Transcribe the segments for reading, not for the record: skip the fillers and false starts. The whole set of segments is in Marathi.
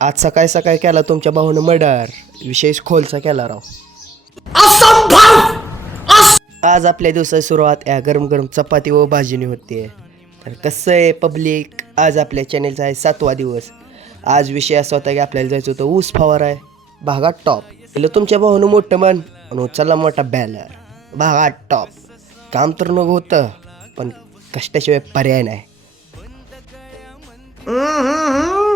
आज सकाळी सकाळी केला तुमच्या भाऊनं मर्डर. विशेष खोलचा केला राव. आज आपल्या दिवसाची सुरुवात या गरम गरम चपाती व भाजीने होते. तर कसं आहे पब्लिक, आज आपल्या चॅनेलचा आहे 7वा दिवस. आज विषय असा होता की आपल्याला जायचं होतं ऊस फवार आहे भागात टॉप. पहिलं तुमच्या भाऊनं मोठं मन आणि उचलला मोठा बॅलर भागात टॉप. काम तर नको होतं पण कष्टाशिवाय पर्याय नाही.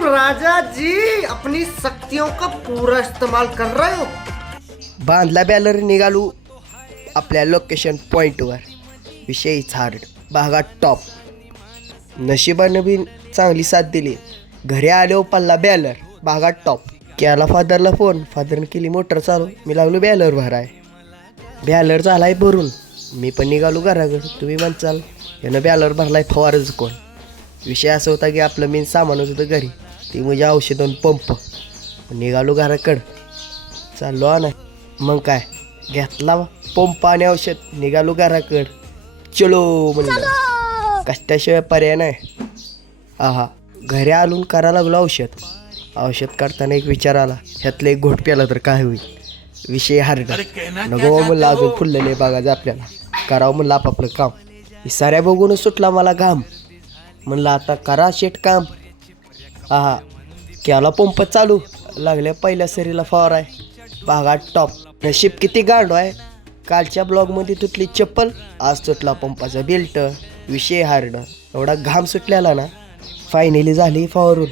राजा जी अपनी शक्तियों का पूरा इस्तेमाल कर रहे हो. बांधला बॅलर, निघालो आपल्या लोकेशन पॉईंटवर. विषयीच हार्ड भागात टॉप. नशिबानं बी चांगली साथ दिली. घरी आलो पल्ला बॅलर भागात टॉप. केला फादरला फोन, फादरने केली मोटर चालू. मी लागलो बॅलर भराय. बॅलर झालाय भरून. मी पण निघालो घराकडं. तुम्ही म्हणचाल यानं बॅलर भरलाय फवारच कोण. विषय असा होता की आपलं मेन सामानच होतं घरी, ती म्हणजे औषधं पंप. निघालो घराकडं, चाललो आणा. मग काय घेतला पंप आणि औषध, निघालो घराकडं. चलो म्हणलं, कष्टाशिवाय पर्याय नाही. आहा, घरी आलून करा लागलो औषध. औषध काढताना एक विचार आला, ह्यातलं एक घोट प्याला तर काय होईल. विषय हार्ड नको म्हणलं, अजून फुललेले बघायचं आपल्याला. करावं म्हणलं आपापलं काम. ही साऱ्या बघूनच सुटला मला घाम. म्हणलं आता करा शेट काम. आहा, केला पंप चालू. लागल्या पहिल्या सरीला फवार आहे भागात टॉप. नशीब किती गांडो आहे, कालच्या ब्लॉगमध्ये तुटली चप्पल, आज तुटला पंपाचा बेल्ट. विषय हार्ड. एवढा घाम सुटलेला ना, फायनली झाली फवारून.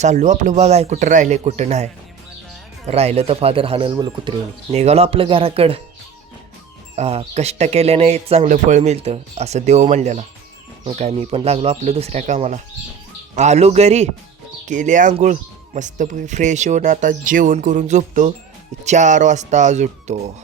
चाललो आपलं बघाय कुठं राहिले कुठं नाही. राहिलं तर फादर हाणल मुलं कुत्र्याने. निघालो आपलं घराकडं. कष्ट केल्याने चांगलं फळ मिळतं असं देव म्हणलेला. मग काय मी पण लागलो आपलं दुसऱ्या कामाला. आलो घरी, केले आंघोळ, मस्तपैकी फ्रेश होऊन आता जेवण करून झोपतो. 4 वाजता आज उठतो.